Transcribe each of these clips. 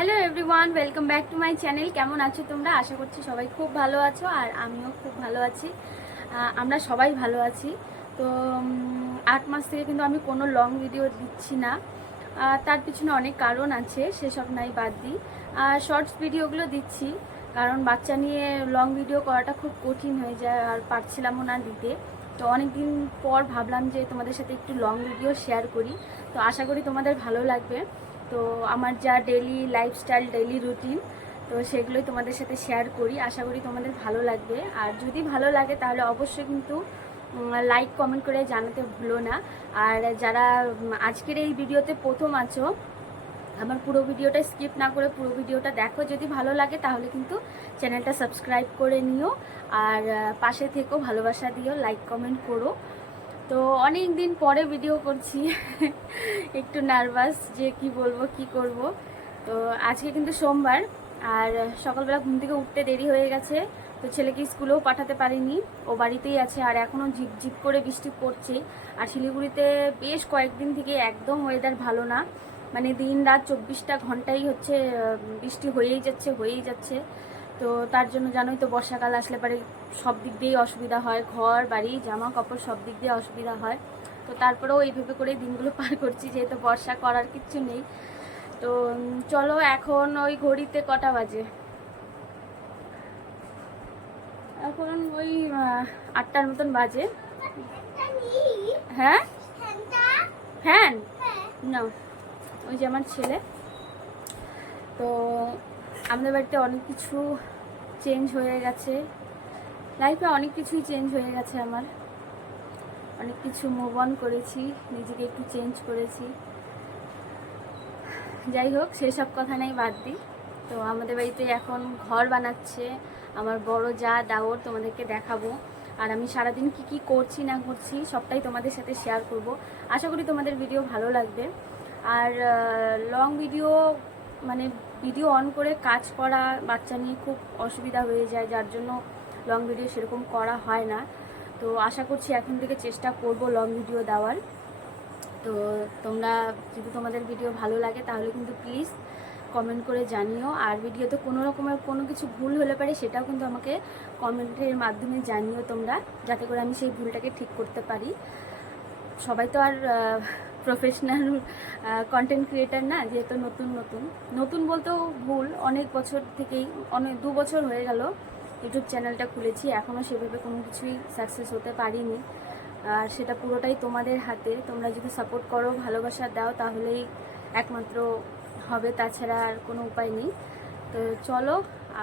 Hello everyone, welcome back to my channel. কেমন আছো তোমরা? আশা করছি সবাই খুব ভালো আছো আর আমিও খুব ভালো আছি। আমরা সবাই ভালো আছি। তো 8 মাস থেকে কিন্তু আমি কোনো লং ভিডিও দিচ্ছি না। তার পিছনে অনেক কারণ আছে, সেসব নাই বাদ দিই। শর্টস ভিডিওগুলো দিচ্ছি কারণ বাচ্চা নিয়ে লং ভিডিও করাটা খুব কঠিন হয়ে যায় আর পারছিলামও না দিতে। তো অনেক দিন পর ভাবলাম যে তোমাদের সাথে একটু লং ভিডিও শেয়ার করি। তো আশা করি তোমাদের ভালো লাগবে। তো আমার যা ডেলি লাইফস্টাইল, ডেলি রুটিন, তো সেগুলোই তোমাদের সাথে শেয়ার করি। আশা করি তোমাদের ভালো লাগবে। আর যদি ভালো লাগে তাহলে অবশ্যই কিন্তু লাইক কমেন্ট করে জানাতে ভুলো না। আর যারা আজকের এই ভিডিওতে প্রথম আছো, আমার পুরো ভিডিওটা স্কিপ না করে পুরো ভিডিওটা দেখো। যদি ভালো লাগে তাহলে কিন্তু চ্যানেলটা সাবস্ক্রাইব করে নিও আর পাশে থেকেও ভালোবাসা দিও, লাইক কমেন্ট করো। তো অনেক দিন পরে ভিডিও করছি একটু নার্ভাস যে কি বলবো কি করব। তো আজকে কিন্তু সোমবার আর সকালবেলা ঘুম থেকে উঠতে দেরি হয়ে গেছে। তো ছেলেকে স্কুলেও পাঠাতে পারিনি, ও বাড়িতেই আছে। আর এখনও ঝিপঝিপ করে বৃষ্টি পড়ছে। আর শিলিগুড়িতে বেশ কয়েকদিন থেকে একদম ওয়েদার ভালো না, মানে দিন রাত 24টা ঘন্টাই হচ্ছে বৃষ্টি হয়েই যাচ্ছে। তো তার জন্য জানোই তো, বর্ষাকাল আসলে পরে সব দিক দিয়েই অসুবিধা হয়, ঘর বাড়ি জামা কাপড় সব দিক দিয়ে অসুবিধা হয়। তো তারপরেও এইভাবে করেই দিনগুলো পার করছি, যেহেতু বর্ষা করার কিচ্ছু নেই। তো চলো, এখন ওই ঘড়িতে কটা বাজে? এখন ওই 8টার মতন বাজে। হ্যাঁ, ফ্যান না, ওই যে আমার ছেলে। তো আমাদের বাড়িতে অনেক কিছু চেঞ্জ হয়ে গেছে, লাইফে অনেক কিছুই চেঞ্জ হয়ে গেছে। আমার অনেক কিছু মুভ অন করেছি, নিজেকে একটু চেঞ্জ করেছি। যাই হোক, সেসব কথা নাই, বাদ দিই। তো আমাদের বাড়িতে এখন ঘর বানাচ্ছে আমার বড় যা দাওর, তোমাদেরকে দেখাবো। আর আমি সারাদিন কি কি করছি না করছি সবটাই তোমাদের সাথে শেয়ার করব। আশা করি তোমাদের ভিডিও ভালো লাগবে। আর লং ভিডিও, মানে ভিডিও অন করে কাজ করা বাচ্চা নিয়ে খুব অসুবিধা হয়ে যায়, যার জন্য লং ভিডিও সেরকম করা হয় না। তো আশা করছি এখন থেকে চেষ্টা করব লং ভিডিও দেওয়ার। তো তোমরা যদি তোমাদের ভিডিও ভালো লাগে তাহলে কিন্তু প্লিজ কমেন্ট করে জানিও। আর ভিডিওতে কোনো রকমের কোনো কিছু ভুল হলে পারে সেটাও কিন্তু আমাকে কমেন্টের মাধ্যমে জানিও তোমরা, যাতে করে আমি সেই ভুলটাকে ঠিক করতে পারি। সবাই তো আর প্রফেশনাল কন্টেন্ট ক্রিয়েটার না, যেহেতু নতুন নতুন নতুন বলতেও ভুল, অনেক বছর থেকেই, অনেক 2 বছর হয়ে গেল ইউটিউব চ্যানেলটা খুলেছি, এখনও সেভাবে কোনো কিছুই সাকসেস হতে পারিনি। আর সেটা পুরোটাই তোমাদের হাতে। তোমরা যদি সাপোর্ট করো, ভালোবাসা দাও, তাহলেই একমাত্র হবে, তাছাড়া আর কোনো উপায় নেই। তো চলো,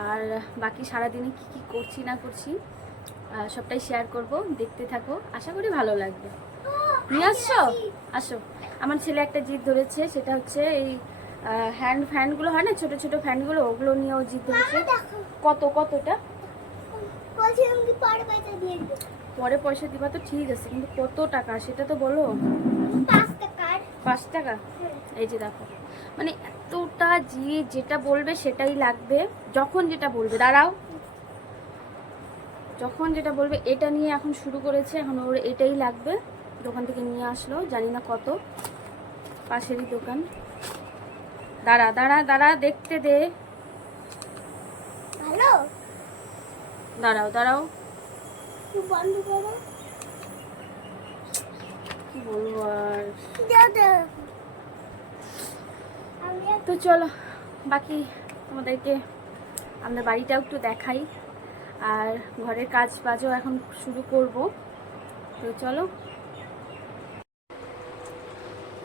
আর বাকি সারাদিনে কি কি করছি না করছি সবটাই শেয়ার করব, দেখতে থাকো, আশা করি ভালো লাগবে। নিয়ে আসছো? আসো। আমার ছেলে একটা জিদ ধরেছে, সেটা হচ্ছে এই হ্যান্ড ফ্যানগুলো হয় না, ছোট ছোট ফ্যানগুলো, ওগুলো নিয়েও জিদ ধরেছে। কতটা? পরে পয়সা দিবা তো ঠিক আছে, কিন্তু কত টাকা সেটা তো বলো। 5 টাকা? এই যে দেখো, মানে এতটা, যেটা বলবে সেটাই লাগবে, যখন যেটা বলবে। দাঁড়াও, যখন যেটা বলবে এটা নিয়ে এখন শুরু করেছে, এখন ওর এটাই লাগবে। দোকান থেকে নিয়ে আসলো, জানি না কত, পাশেরই দোকান। দাঁড়া দাঁড়া দাঁড়া, দেখতে দে। দাঁড়াও দাঁড়াও, বন্ধ করো। কি বলবো আর। তো চলো, বাকি তোমাদেরকে আমরা বাড়িটাও একটু দেখাই, আর ঘরের কাজ বাজও এখন শুরু করব। তো চলো।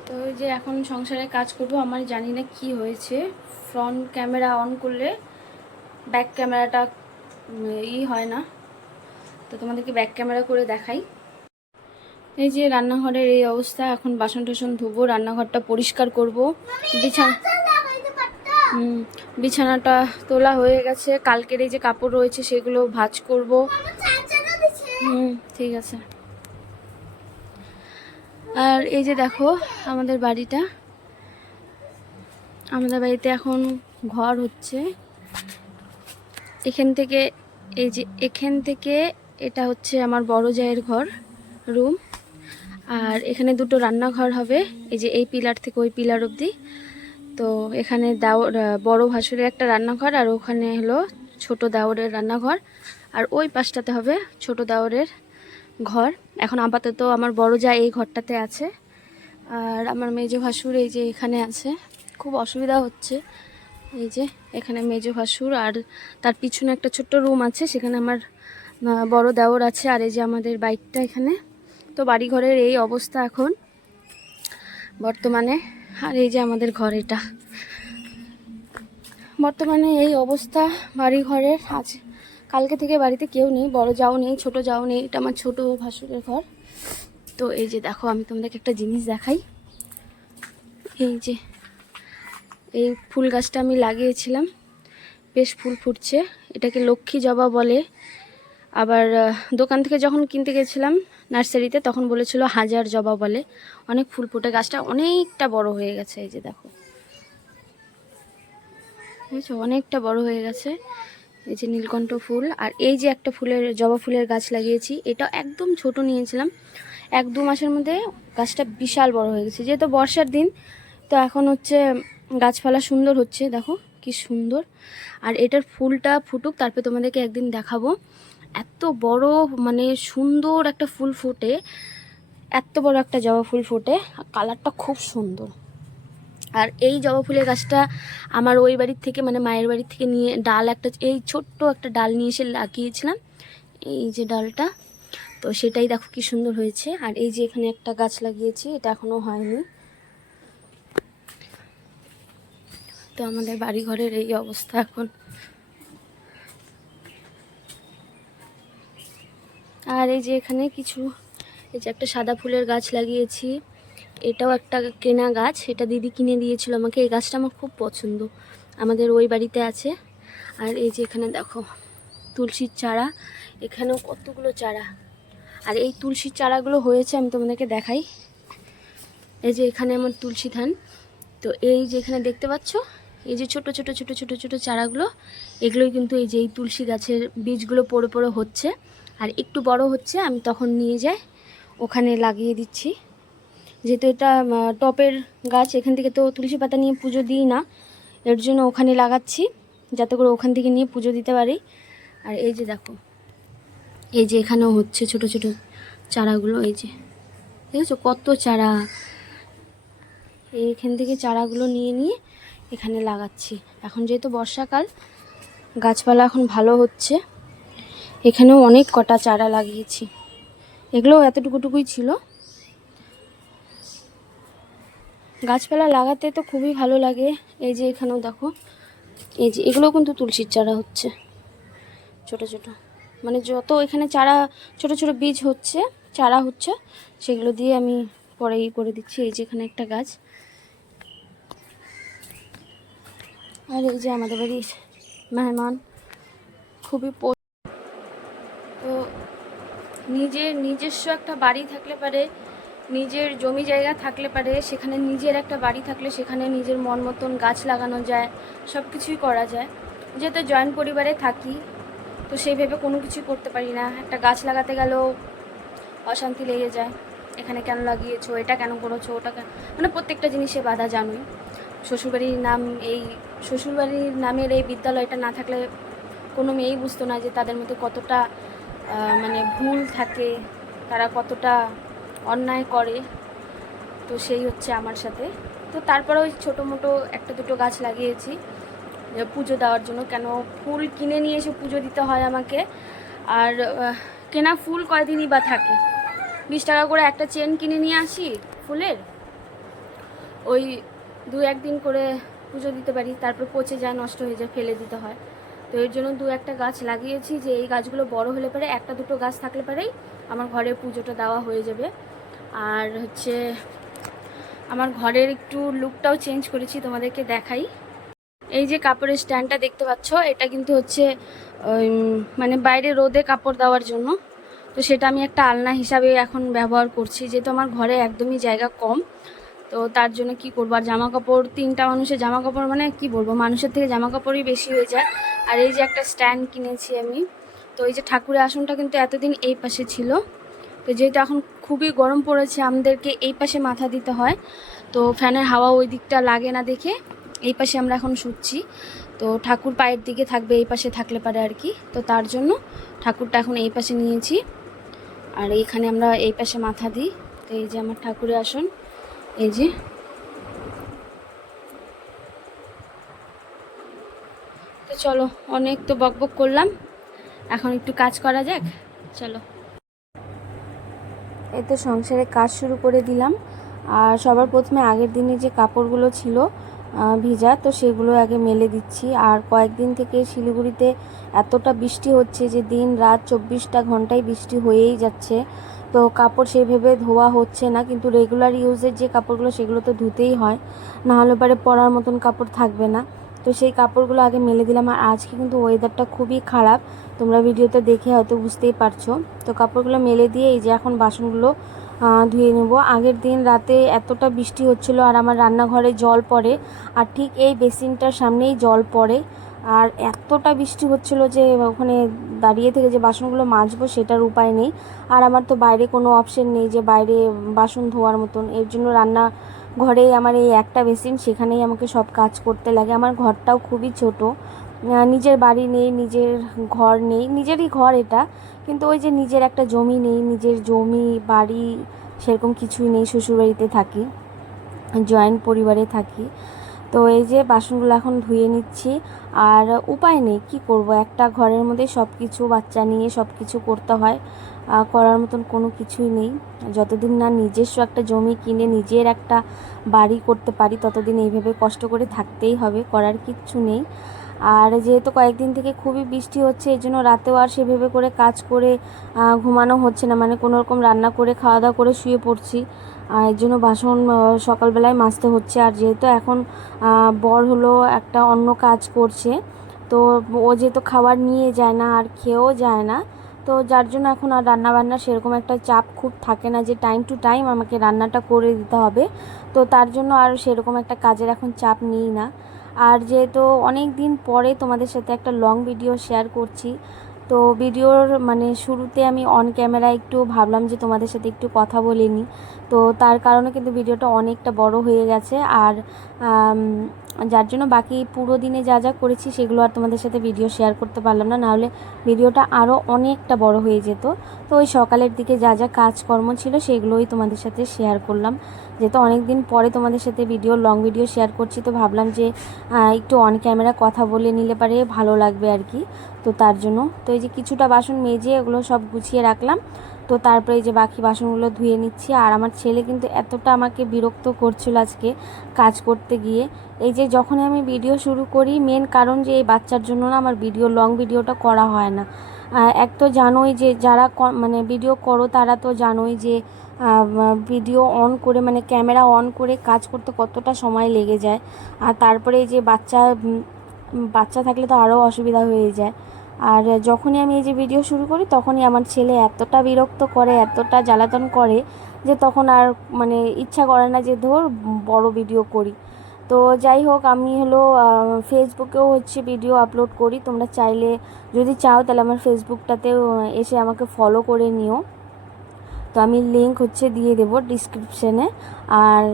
তো ওই যে এখন সংসারে কাজ করব। আমার জানি না কি হয়েছে, ফ্রন্ট ক্যামেরা অন করলে ব্যাক ক্যামেরাটা হয় না। তো তোমাদেরকে ব্যাক ক্যামেরা করে দেখাই। এই যে রান্নাঘরের এই অবস্থা, এখন বাসন টাসন ধুবো, রান্নাঘরটা পরিষ্কার করব। বিছানাটা তোলা হয়ে গেছে, কালকের এই যে কাপড় রয়েছে সেগুলো ভাঁজ করব। ঠিক আছে। আর এই যে দেখো আমাদের বাড়িটা, আমাদের বাড়িতে এখন ঘর হচ্ছে। এখান থেকে, এই যে এখান থেকে এটা হচ্ছে আমার বড় জায়ের ঘর, রুম। আর এখানে দুটো রান্নাঘর হবে, এই যে এই পিলার থেকে ওই পিলার অবধি। তো এখানে দেওর বড় ভাসুরের একটা রান্নাঘর, আর ওখানে হলো ছোট দেওরের রান্নাঘর, আর ওই পাশটাতে হবে ছোট দেওরের ঘর। এখন আপাতত আমার বড় যা এই ঘরটাতে আছে, আর আমার মেজো ভাসুর এই যে এখানে আছে। খুব অসুবিধা হচ্ছে, এই যে এখানে মেজো ভাসুর, আর তার পিছনে একটা ছোট্ট রুম আছে, সেখানে আমার বড় দেওর আছে, আর এই যে আমাদের বাইকটা এখানে। তো বাড়িঘরের এই অবস্থা এখন বর্তমানে। আর এই যে আমাদের ঘর, এটা বর্তমানে এই অবস্থা বাড়িঘরের। আজ কালকে থেকে বাড়িতে কেউ নেই, বড় যাও নেই, ছোট যাও নেই, এটা আমার ছোট ভাসুরের ঘর। তো এই যে দেখো, আমি তোমাদেরকে একটা জিনিস দেখাই। এই যে এই ফুল গাছটা আমি লাগিয়েছিলাম, বেশ ফুল ফুটছে, এটাকে লক্ষ্মী জবা বলে। আবার দোকান থেকে যখন কিনতে গেছিলাম নার্সারিতে, তখন বলেছিল হাজার জবা বলে। অনেক ফুল ফুটে, গাছটা অনেকটা বড় হয়ে গেছে। এই যে দেখো, বুঝছো, অনেকটা বড় হয়ে গেছে। এই যে নীলকণ্ঠ ফুল, আর এই যে একটা ফুলের জবা ফুলের গাছ লাগিয়েছি, এটা একদম ছোট নিয়েছিলাম, 1-2 মাসের মধ্যে গাছটা বিশাল বড় হয়ে গেছে। যেহেতু বর্ষার দিন, তো এখন হচ্ছে গাছপালা সুন্দর হচ্ছে, দেখো কি সুন্দর। আর এটার ফুলটা ফুটুক, তারপরে তোমাদেরকে একদিন দেখাবো। এত বড় মানে সুন্দর একটা ফুল ফোটে, এত বড় একটা জবা ফুল ফোটে, কালারটা খুব সুন্দর। আর এই জবা ফুলের গাছটা আমার ওই বাড়ির থেকে, মানে মায়ের বাড়ির থেকে নিয়ে ডাল একটা, এই ছোট্ট একটা ডাল নিয়ে এসে লাগিয়েছিলাম, এই যে ডালটা। তো সেটাই দেখো কি সুন্দর হয়েছে। আর এই যে এখানে একটা গাছ লাগিয়েছি, এটা এখনো হয়নি। তো আমাদের বাড়ি ঘরের এই অবস্থা এখন। আর এই যে এখানে কিছু, এই যে একটা সাদা ফুলের গাছ লাগিয়েছি, এটাও একটা কেনা গাছ, এটা দিদি কিনে দিয়েছিল আমাকে। এই গাছটা আমার খুব পছন্দ, আমাদের ওই বাড়িতে আছে। আর এই যে এখানে দেখো তুলসীর চারা, এখানেও কতগুলো চারা। আর এই তুলসীর চারাগুলো হয়েছে, আমি তোমাদেরকে দেখাই। এই যে এখানে আমার তুলসী ধান, তো এই যে এখানে দেখতে পাচ্ছ, এই যে ছোট ছোট ছোট ছোট ছোট চারাগুলো, এগুলোই কিন্তু এই যে এই তুলসী গাছের বীজগুলো পড়ে পড়ে হচ্ছে। আর একটু বড় হচ্ছে, আমি তখন নিয়ে যাই ওখানে লাগিয়ে দিচ্ছি। যেহেতু এটা টপের গাছ, এখান থেকে তো তুলসী পাতা নিয়ে পুজো দিই না, এর জন্য ওখানে লাগাচ্ছি, যাতে করে ওখান থেকে নিয়ে পুজো দিতে পারি। আর এই যে দেখো, এই যে এখানেও হচ্ছে ছোট ছোট চারাগুলো, এই যে দেখেছো কত চারা। এইখান থেকে চারাগুলো নিয়ে নিয়ে এখানে লাগাচ্ছি। এখন যেহেতু বর্ষাকাল, গাছপালা এখন ভালো হচ্ছে। এখানেও অনেক কটা চারা লাগিয়েছি, এগুলো এতটুকুটুকুই ছিল। গাছপালা লাগাতে তো খুবই ভালো লাগে। এই যে এখানেও দেখো, এই যে এগুলোও কিন্তু তুলসীর চারা হচ্ছে, ছোট ছোট, মানে যত এখানে চারা ছোট ছোট বীজ হচ্ছে, চারা হচ্ছে, সেগুলো দিয়ে আমি পরে করে দিচ্ছি। এই যে এখানে একটা গাছ। আর এই যে আমাদের বাড়ির মেহমান, খুবই তো নিজস্ব একটা বাড়ি থাকলে পারে, নিজের জমি জায়গা থাকলে পারে, সেখানে নিজের একটা বাড়ি থাকলে সেখানে নিজের মন মতন গাছ লাগানো যায়, সব কিছুই করা যায়। যেহেতু জয়েন্ট পরিবারে থাকি, তো সেইভাবে কোনো কিছু করতে পারি না। একটা গাছ লাগাতে গেলেও অশান্তি লেগে যায়, এখানে কেন লাগিয়েছো, এটা কেন করেছো, ওটা কেন, মানে প্রত্যেকটা জিনিসে বাধা জানোই। শ্বশুরবাড়ির নাম, এই শ্বশুরবাড়ির নামের এই বিদ্যালয়টা না থাকলে কোনো মেয়েই বুঝতো না যে তাদের মধ্যে কতটা মানে ভুল থাকে, তারা কতটা অন্যায় করে। তো সেই হচ্ছে আমার সাথে। তো তারপরে ওই ছোটো মোটো একটা দুটো গাছ লাগিয়েছি পুজো দেওয়ার জন্য। কেন ফুল কিনে নিয়ে এসে পুজো দিতে হয় আমাকে, আর কেনা ফুল কয়দিনই বা থাকে। 20 টাকা করে একটা চেন কিনে নিয়ে আসি ফুলের, ওই 2-1 দিন করে পুজো দিতে পারি, তারপর পচে যায়, নষ্ট হয়ে যায়, ফেলে দিতে হয়। তো এর জন্য 2-1টা গাছ লাগিয়েছি, যে এই গাছগুলো বড় হলে পরে, একটা দুটো গাছ থাকলে পরেই আমার ঘরে পুজোটা দেওয়া হয়ে যাবে। আর হচ্ছে আমার ঘরের একটু লুকটাও চেঞ্জ করেছি, তোমাদেরকে দেখাই। এই যে কাপড়ের স্ট্যান্ডটা দেখতে পাচ্ছ, এটা কিন্তু হচ্ছে মানে বাইরে রোদে কাপড় দেওয়ার জন্য। তো সেটা আমি একটা আলনা হিসাবে এখন ব্যবহার করছি, যেহেতু আমার ঘরে একদমই জায়গা কম। তো তার জন্য কি করবো, আর জামা কাপড় 3টা মানুষের জামা কাপড়, মানে কি বলবো, মানুষের থেকে জামা কাপড়ই বেশি হয়ে যায়। আর এই যে একটা স্ট্যান্ড কিনেছি আমি। তো এই যে ঠাকুরের আসনটা কিন্তু এতদিন এই পাশে ছিল, তো যেহেতু এখন খুবই গরম পড়েছে, আমাদেরকে এই পাশে মাথা দিতে হয়, তো ফ্যানের হাওয়া ওই দিকটা লাগে না দেখে এই পাশে আমরা এখন শুচ্ছি। তো ঠাকুর পায়ের দিকে থাকবে, এই পাশে থাকলে পারে আর কি। তো তার জন্য ঠাকুরটা এখন এই পাশে নিয়েছি, আর এইখানে আমরা এই পাশে মাথা দিই। তো এই যে আমার ঠাকুরের আসন, এই যে। তো চলো, অনেক তো বকবক করলাম, এখন একটু কাজ করা যাক, চলো। এই তো সংসারে কাজ শুরু করে দিলাম। আর সবার প্রথমে আগের দিনে যে কাপড়গুলো ছিল ভিজা, তো সেগুলো আগে মেলে দিচ্ছি। আর কয়েকদিন থেকে শিলিগুড়িতে এতটা বৃষ্টি হচ্ছে যে দিন রাত 24টা ঘন্টায় বৃষ্টি হয়েই যাচ্ছে। তো কাপড় সেভাবে ধোয়া হচ্ছে না, কিন্তু রেগুলার ইউজের যে কাপড়গুলো সেগুলো তো ধুতেই হয়, নাহলে পরে পরার মতন কাপড় থাকবে না। তো সেই কাপড়গুলো আগে মেলে দিলাম। আর আজকে কিন্তু ওয়েদারটা খুবই খারাপ, তোমরা ভিডিওতে দেখে হয়তো বুঝতেই পারছো। তো কাপড়গুলো মেলে দিয়ে এই যে এখন বাসনগুলো ধুয়ে নেব। আগের দিন রাতে এতটা বৃষ্টি হচ্ছিল আর আমার রান্নাঘরে জল পড়ে, আর ঠিক এই বেসিনটার সামনেই জল পড়ে। আর এতটা বৃষ্টি হচ্ছিল যে ওখানে দাঁড়িয়ে থেকে যে বাসনগুলো মাজবো সেটার উপায় নেই। আর আমার তো বাইরে কোনো অপশন নেই যে বাইরে বাসন ধোয়ার মতন, এর জন্য রান্না ঘরেই আমার এই একটা বেসিন, সেখানেই আমাকে সব কাজ করতে লাগে। আমার ঘরটাও খুবই ছোট, নিজের বাড়ি নেই, নিজের ঘর নেই, নিজেরই ঘর এটা, কিন্তু ওই যে নিজের একটা জমি নেই, নিজের জমি বাড়ি সেরকম কিছুই নেই। শ্বশুরবাড়িতে থাকি, জয়েন্ট পরিবারে থাকি। তো এই যে বাসনগুলো এখন ধুয়ে নিচ্ছি। আর উপায় নেই, কি করব, একটা ঘরের মধ্যে সব কিছু বাচ্চা নিয়ে সব কিছু করতে হয়, করার মতন কোনো কিছুই নেই। যতদিন না নিজস্ব একটা জমি কিনে নিজের একটা বাড়ি করতে পারি ততদিন এইভাবে কষ্ট করে থাকতেই হবে, করার কিচ্ছু নেই। আর যেহেতু কয়েকদিন থেকে খুবই বৃষ্টি হচ্ছে, এই জন্য রাতেও আর সেভাবে করে কাজ করে ঘুমানো হচ্ছে না, মানে কোনো রকম রান্না করে খাওয়া দাওয়া করে শুয়ে পড়ছি। এর জন্য বাসন সকালবেলায় মাজতে হচ্ছে। আর যেহেতু এখন বর হলো একটা অন্য কাজ করছে, তো ও যেহেতু খাবার নিয়ে যায় না আর খেয়েও যায় না, তো যার জন্য এখন আর রান্নাবান্না সেরকম একটা চাপ খুব থাকে না যে টাইম টু টাইম আমাকে রান্নাটা করে দিতে হবে। তো তার জন্য আর সেরকম একটা কাজের এখন চাপ নিই না। আর যেহেতু অনেক দিন পরে তোমাদের সাথে একটা লং ভিডিও শেয়ার করছি, তো ভিডিওর মানে শুরুতে আমি অন ক্যামেরা একটু ভাবলাম যে তোমাদের সাথে একটু কথা বলে নিই, তো তার কারণে কিন্তু ভিডিওটা অনেকটা বড় হয়ে গেছে। আর যার জন্য বাকি পুরো দিনে যা যা করেছি সেগুলো আর তোমাদের সাথে ভিডিও শেয়ার করতে পারলাম না, নাহলে ভিডিওটা আরও অনেকটা বড় হয়ে যেত। তো ওই সকালের দিকে যা যা কাজকর্ম ছিল সেগুলোই তোমাদের সাথে শেয়ার করলাম। যেহেতু অনেক দিন পরে তোমাদের সাথে লং ভিডিও শেয়ার করছি, তো ভাবলাম যে একটু অন ক্যামেরা কথা বলে নিলে পারে ভালো লাগবে আর কি। তো তার জন্য তো এই যে কিছুটা বাসন মেজে এগুলো সব গুছিয়ে রাখলাম। তো তারপরে এই যে বাকি বাসনগুলো ধুয়ে নিচ্ছি। আর আমার ছেলে কিন্তু এতটা আমাকে বিরক্ত করছিল আজকে কাজ করতে গিয়ে। এই যে যখনই আমি ভিডিও শুরু করি, মেন কারণ যে এই বাচ্চার জন্য না আমার লং ভিডিওটা করা হয় না। এক তো জানোই যে যারা মানে ভিডিও করো তারা তো জানোই যে ভিডিও অন করে মানে ক্যামেরা অন করে কাজ করতে কতটা সময় লেগে যায়। আর তারপরে এই যে বাচ্চা থাকলে তো আরও অসুবিধা হয়ে যায়। আর যখনই আমি এই যে ভিডিও শুরু করি তখনই আমার ছেলে এতটা বিরক্ত করে, এতটা জ্বালাতন করে যে তখন আর মানে ইচ্ছা করে না যে বড় ভিডিও করি। তো যাই হোক, আমি হলো ফেসবুকেও ভিডিও আপলোড করি, তোমরা চাইলে যদি চাও তাহলে আমার ফেসবুকটাতেও এসে আমাকে ফলো করে নিও। তো আমি লিঙ্ক দিয়ে দেবো ডিসক্রিপশানে। আর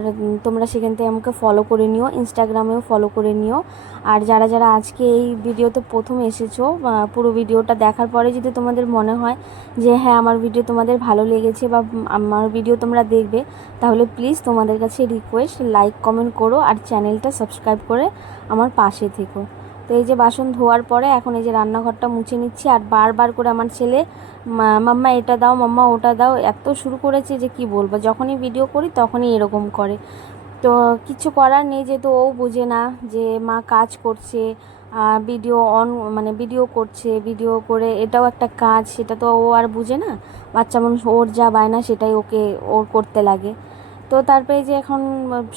তোমরা সেখান থেকে আমাকে ফলো করে নিও, ইনস্টাগ্রামেও ফলো করে নিও। আর যারা যারা আজকে এই ভিডিওতে প্রথম এসেছো, পুরো ভিডিওটা দেখার পরে যদি তোমাদের মনে হয় যে হ্যাঁ আমার ভিডিও তোমাদের ভালো লেগেছে বা আমার ভিডিও তোমরা দেখবে, তাহলে প্লিজ তোমাদের কাছে রিকোয়েস্ট, লাইক কমেন্ট করো আর চ্যানেলটা সাবস্ক্রাইব করে আমার পাশে থেকো। তো এই যে বাসন ধোয়ার পরে এখন এই যে রান্নাঘরটা মুছে নিচ্ছি। আর বারবার করে আমার ছেলে মাম্মা এটা দাও, মাম্মা ওটা দাও, এত শুরু করেছে যে কি বলবো। যখনই ভিডিও করি তখনই এরকম করে। তো কিছু করার নেই, যেহেতু ও বোঝে না যে মা কাজ করছে, ভিডিও মানে ভিডিও করছে, ভিডিও করে এটাও একটা কাজ, সেটা তো ও আর বুঝে না। বাচ্চা মানুষ, ওর যা বায়না সেটাই ওর করতে লাগে। তো তারপরে যে এখন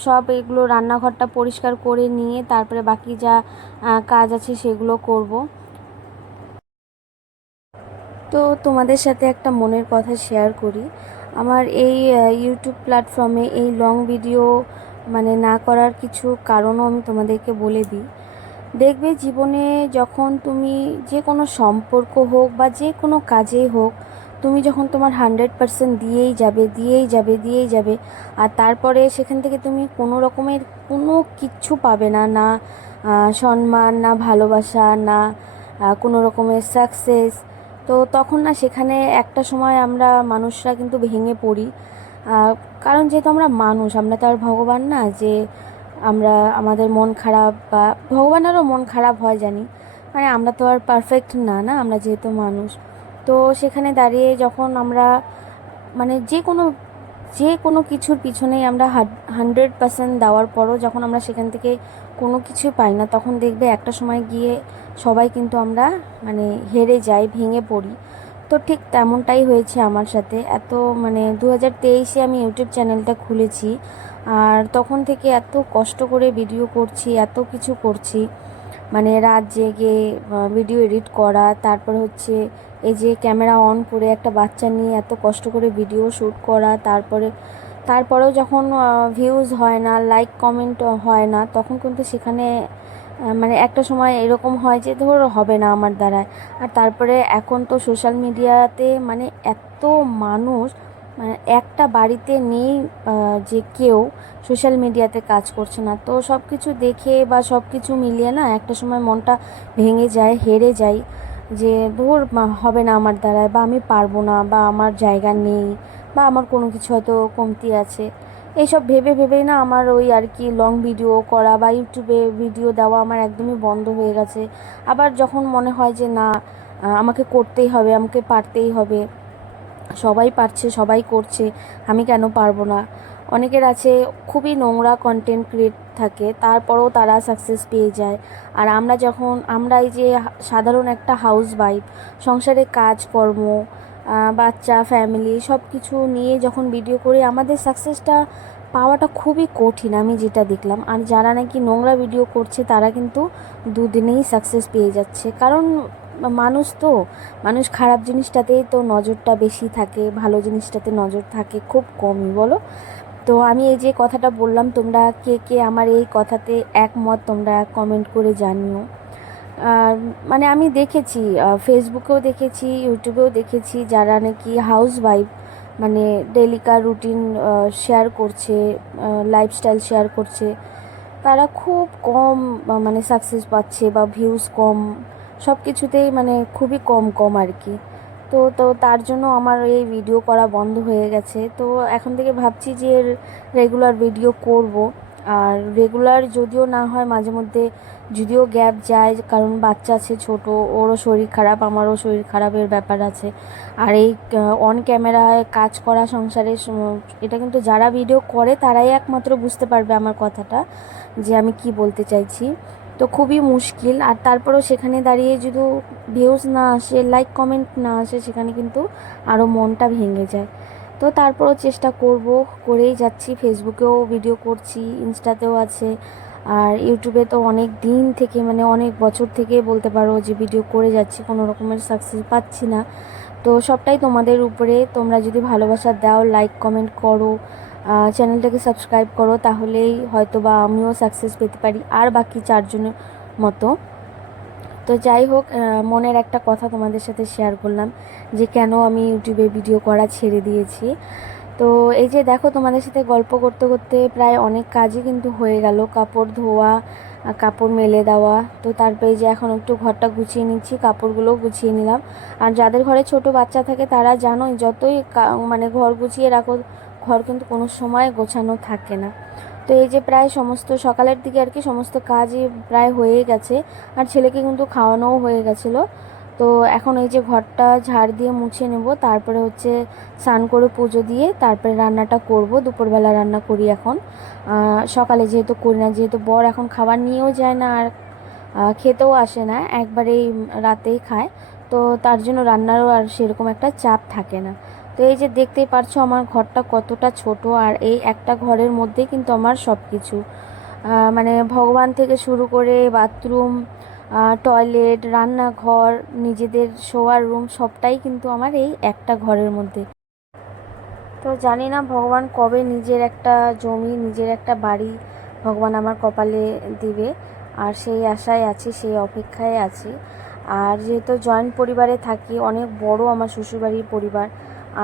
সব এগুলো রান্নাঘরটা পরিষ্কার করে নিয়ে তারপরে বাকি যা কাজ আছে সেগুলো করব। তো তোমাদের সাথে একটা মনের কথা শেয়ার করি। আমার এই ইউটিউব প্ল্যাটফর্মে এই লং ভিডিও মানে না করার কিছু কারণও আমি তোমাদেরকে বলে দিই। দেখবে জীবনে যখন তুমি যে কোনো সম্পর্ক হোক বা যে কোনো কাজেই হোক, তুমি যখন তোমার 100% দিয়েই যাবে আর তারপরে সেখান থেকে তুমি কোনো রকমের কোনো কিচ্ছু পাবে না, না সম্মান, না ভালোবাসা, না কোনো রকমের সাকসেস। তো তখন না সেখানে একটা সময় আমরা মানুষরা কিন্তু ভেঙে পড়ি। কারণ যেহেতু আমরা মানুষ, আমরা তো আর ভগবান না যে আমরা আমাদের মন খারাপ, বা ভগবানেরও মন খারাপ হয় জানি, মানে আমরা তো আর পারফেক্ট না, না আমরা যেহেতু মানুষ। তো সেখানে দাঁড়িয়ে যখন আমরা মানে যে কোনো কিছুর পিছনেই আমরা 100% দেওয়ার পরও যখন আমরা সেখান থেকে কোনো কিছু পাই না, তখন দেখবে একটা সময় গিয়ে সবাই কিন্তু আমরা মানে হেরে যাই, ভেঙে পড়ি। তো ঠিক তেমনটাই হয়েছে আমার সাথে। মানে 2023-এ আমি ইউটিউব চ্যানেলটা খুলেছি, আর তখন থেকে এত কষ্ট করে ভিডিও করছি, এত কিছু করছি, মানে রাত জেগে ভিডিও এডিট করা, তারপর হচ্ছে এই যে ক্যামেরা অন করে একটা বাচ্চা নিয়ে এত কষ্ট করে ভিডিও শ্যুট করা, তারপরেও যখন ভিউজ হয় না, লাইক কমেন্ট হয় না, তখন কিন্তু সেখানে মানে একটা সময় এরকম হয় যে ধরো হবে না আমার দ্বারায়। আর তারপরে এখন তো সোশ্যাল মিডিয়াতে মানে এত মানুষ, মানে একটা বাড়িতে নেই যে কেউ সোশ্যাল মিডিয়াতে কাজ করছে না। তো সব কিছু দেখে বা সব কিছু মিলিয়ে না একটা সময় মনটা ভেঙে যায়, হেরে যাই, যে ধর হবে না আমার দ্বারায়, বা আমি পারবো না, বা আমার জায়গা নেই, বা আমার কোনো কিছু হয়তো কমতি আছে। এইসব ভেবে ভেবেই না আমার ওই আর কি লং ভিডিও করা বা ইউটিউবে ভিডিও দেওয়া আমার একদমই বন্ধ হয়ে গেছে। আবার যখন মনে হয় যে না, আমাকে করতেই হবে, আমাকে পারতেই হবে, সবাই পারছে, সবাই করছে, আমি কেন পারবো না। অনেকের আছে খুবই নোংরা কন্টেন্ট ক্রিয়েট থাকে, তারপরেও তারা সাকসেস পেয়ে যায়। আর আমরা এই যে সাধারণ একটা হাউস ওয়াইফ, সংসারে কাজকর্ম, বাচ্চা, ফ্যামিলি সব কিছু নিয়ে যখন ভিডিও করি, আমাদের সাকসেসটা পাওয়াটা খুবই কঠিন আমি যেটা দেখলাম। আর যারা নাকি নোংরা ভিডিও করছে তারা কিন্তু দুদিনেই সাকসেস পেয়ে যাচ্ছে। কারণ মানুষ খারাপ জিনিসটাতেই তো নজরটা বেশি থাকে, ভালো জিনিসটাতে নজর থাকে খুব কমই, বলো। তো আমি এই যে কথাটা বললাম, তোমরা কে কে আমার এই কথাতে একমত তোমরা কমেন্ট করে জানিও। আর মানে আমি দেখেছি, ফেসবুকেও দেখেছি, ইউটিউবেও দেখেছি, যারা নাকি হাউস ওয়াইফ, মানে ডেলিকার রুটিন শেয়ার করছে, লাইফস্টাইল শেয়ার করছে, তারা খুব কম মানে সাকসেস পাচ্ছে, বা ভিউজ কম, সব কিছুতেই মানে খুবই কম কম আর কি। তো তার জন্য আমার এই ভিডিও করা বন্ধ হয়ে গেছে। তো এখন থেকে ভাবছি যে রেগুলার ভিডিও করব। আর রেগুলার যদিও না হয়, মাঝে মধ্যে যদিও গ্যাপ যায়, কারণ বাচ্চা আছে ছোট, ওরও শরীর খারাপ, আমারও শরীর খারাপের ব্যাপার আছে। আর এই অন ক্যামেরায় কাজ করা সংসারে এটা কিন্তু যারা ভিডিও করে তারাই একমাত্র বুঝতে পারবে আমার কথাটা, যে আমি কি বলতে চাইছি। তো খুবই মুশকিল। আর তারপরেও সেখানে দাঁড়িয়ে যদি ভিউজ না আসে, লাইক কমেন্ট না আসে, সেখানে কিন্তু আরও মনটা ভেঙে যায়। তো তারপরও চেষ্টা করেই যাচ্ছি। ফেসবুকেও ভিডিও করছি, ইনস্টাতেও আছে, আর ইউটিউবে তো অনেক দিন থেকে, মানে অনেক বছর থেকে বলতে পারো যে ভিডিও করে যাচ্ছি, কোনো রকমের সাকসেস পাচ্ছি না। তো সবটাই তোমাদের উপরে, তোমরা যদি ভালোবাসা দাও, লাইক কমেন্ট করো, চ্যানেলটাকে সাবস্ক্রাইব করো, তাহলেই হয়তো বা আমিও সাকসেস পেতে পারি, আর বাকি 4 জনের মতো। তো যাই হোক, মনের একটা কথা তোমাদের সাথে শেয়ার করলাম, যে কেন আমি ইউটিউবে ভিডিও করা ছেড়ে দিয়েছি। তো এই যে দেখো, তোমাদের সাথে গল্প করতে করতে প্রায় অনেক কাজই কিন্তু হয়ে গেল, কাপড় ধোয়া, কাপড় মেলে দেওয়া। তো তারপরে যে এখন একটু ঘরটা গুছিয়ে নিচ্ছি, কাপড়গুলোও গুছিয়ে নিলাম। আর যাদের ঘরে ছোট বাচ্চা থাকে তারা জানোই, যতই মানে ঘর গুছিয়ে রাখো, ঘর কিন্তু কোনো সময় গোছানো থাকে না। তো এই যে প্রায় সমস্ত সকালের দিকে আর কি সমস্ত কাজই প্রায় হয়ে গেছে, আর ছেলেকে কিন্তু খাওয়ানোও হয়ে গেছিলো। তো এখন এই যে ঘরটা ঝাড় দিয়ে মুছে নেব, তারপরে হচ্ছে স্নান করে পুজো দিয়ে তারপরে রান্নাটা করব। দুপুরবেলা রান্না করি এখন, সকালে যেহেতু করি না, যেহেতু বর এখন খাবার নিয়েও যায় না, আর খেতেও আসে না, একবারেই রাতেই খায়। তো তার জন্য রান্নারও আর সেরকম একটা চাপ থাকে না। তো এই যে দেখতেই পারছো আমার ঘরটা কতটা ছোট, আর এই একটা ঘরের মধ্যেই কিন্তু আমার সব কিছু, মানে ভগবান থেকে শুরু করে বাথরুম, টয়লেট, রান্নাঘর, নিজেদের শোয়ার রুম, সবটাই কিন্তু আমার এই একটা ঘরের মধ্যে। তো জানি না ভগবান কবে নিজের একটা জমি, নিজের একটা বাড়ি ভগবান আমার কপালে দিবে, আর সেই আশায় আছি, সেই অপেক্ষায় আছি। আর যেহেতু জয়েন্ট পরিবারে থাকি, অনেক বড় আমার শ্বশুরবাড়ির পরিবার,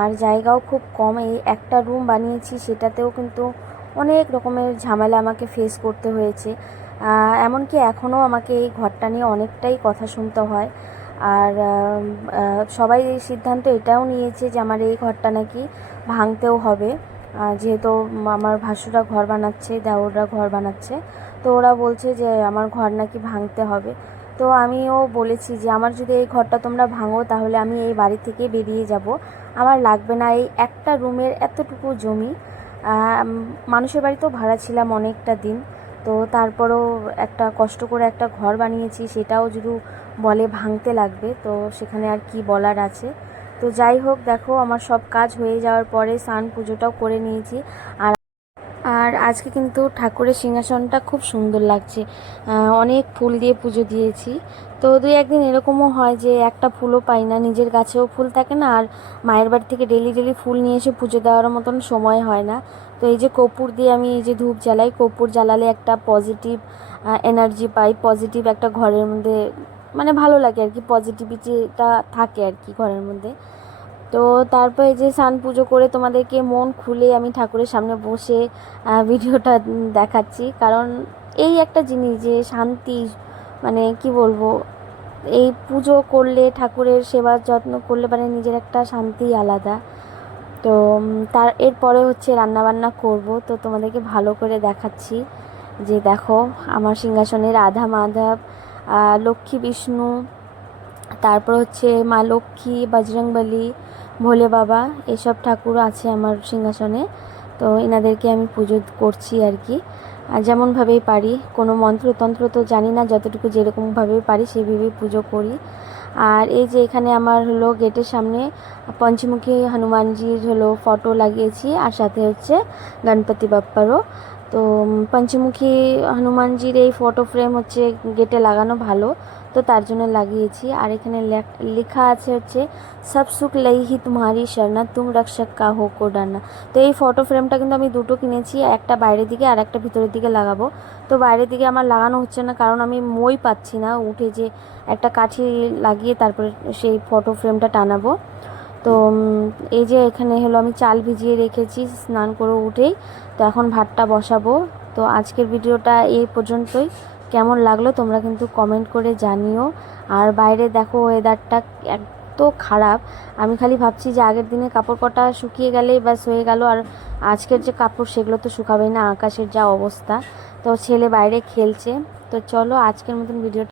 আর জায়গাও খুব কম। এই একটা রুম বানিয়েছি, সেটাতেও কিন্তু অনেক রকমের ঝামেলা আমাকে ফেস করতে হয়েছে। এমনকি এখনও আমাকে এই ঘরটা নিয়ে অনেকটাই কথা শুনতে হয়। আর সবাই এই সিদ্ধান্ত এটাও নিয়েছে যে আমার এই ঘরটা নাকি ভাঙতেও হবে, যেহেতু আমার ভাসুরা ঘর বানাচ্ছে, দেওররা ঘর বানাচ্ছে, তো ওরা বলছে যে আমার ঘর নাকি ভাঙতে হবে। তো আমিও বলেছি যে আমার যদি এই ঘরটা তোমরা ভাঙো তাহলে আমি এই বাড়ি থেকে বেরিয়ে যাব, আমার লাগবে না এই একটা রুমের এতটুকু জমি। মানুষের বাড়িতেও ভাড়া ছিলাম অনেকটা দিন, তো তারপরেও একটা কষ্ট করে একটা ঘর বানিয়েছি, সেটাও যদি বলে ভাঙতে লাগবে, তো সেখানে আর কি বলার আছে। তো যাই হোক, দেখো আমার সব কাজ হয়ে যাওয়ার পরে স্নান পুজোটাও করে নিয়েছি। আর আজকে কিন্তু ঠাকুরের সিংহাসনটা খুব সুন্দর লাগছে, অনেক ফুল দিয়ে পুজো দিয়েছি। তো দুই একদিন এরকমও হয় যে একটা ফুলও পাই না, নিজের গাছেও ফুল থাকে না, আর মায়ের বাড়ি থেকে ডেলি ডেলি ফুল নিয়ে এসে পুজো দেওয়ার মতন সময় হয় না। তো এই যে কর্পূর দিয়ে আমি এই যে ধূপ জ্বালাই, কর্পূর জ্বালালে একটা পজিটিভ এনার্জি পাই, পজিটিভ একটা ঘরের মধ্যে মানে ভালো লাগে আর কি, পজিটিভিটিটা থাকে আর কি ঘরের মধ্যে। তো তারপর এই যে স্নান পুজো করে তোমাদেরকে মন খুলে আমি ঠাকুরের সামনে বসে ভিডিওটা দেখাচ্ছি, কারণ এই একটা জিনিস যে শান্তি, মানে কি বলবো, এই পুজো করলে, ঠাকুরের সেবা যত্ন করলে মানে নিজের একটা শান্তি আলাদা। তো তার এরপরে হচ্ছে রান্নাবান্না করব, তো তোমাদেরকে ভালো করে দেখাচ্ছি যে দেখো আমার সিংহাসনে রাধা মাধব, লক্ষ্মী বিষ্ণু, তারপর হচ্ছে মা লক্ষ্মী, বজরংবলী, ভোলে বাবা, এসব ঠাকুর আছে আমার সিংহাসনে। তো এনাদেরকে আমি পুজো করছি আর কি, আর যেমনভাবেই পারি, কোনো মন্ত্রতন্ত্র তো জানি না, যতটুকু যেরকমভাবে পারি সেইভাবেই পুজো করি। আর এই যে এখানে আমার হলো গেটের সামনে পঞ্চমুখী হনুমানজির হলো ফটো লাগিয়েছি, আর সাথে হচ্ছে গণপতি বাপ্পারও। তো পঞ্চমুখী হনুমানজির এই ফটো ফ্রেম হচ্ছে গেটে লাগানো ভালো, তো তার জন্য লাগিয়েছি। আর এখানে লেখা আছে হচ্ছে সব সুখ লই হি তোমারি শরণা, তুম রক্ষক কা হো কো ডানা। তো এই ফটো ফ্রেমটা কিন্তু আমি দুটো কিনেছি, একটা বাইরের দিকে আর একটা ভিতরের দিকে লাগাবো। তো বাইরের দিকে আমার লাগানো হচ্ছে না, কারণ আমি মই পাচ্ছি না উঠে, যে একটা কাঠি লাগিয়ে তারপরে সেই ফটো ফ্রেমটা টানাবো। তো এই যে এখানে হলো আমি চাল ভিজিয়ে রেখেছি স্নান করে উঠেই, তো এখন ভাতটা বসাবো। তো আজকের ভিডিওটা এই পর্যন্তই, কেমন লাগলো তোমরা কিন্তু কমেন্ট করে জানিও। আর বাইরে দেখো ওয়েদারটা এত খারাপ, আমি খালি ভাবছি যে আগের দিনে কাপড় কটা শুকিয়ে গেলেই ব্যাস হয়ে গেল, আর আজকের যে কাপড় সেগুলো তো শুকাবেই না, আকাশের যা অবস্থা। তো ছেলে বাইরে খেলছে। তো চলো আজকের মতন ভিডিওটা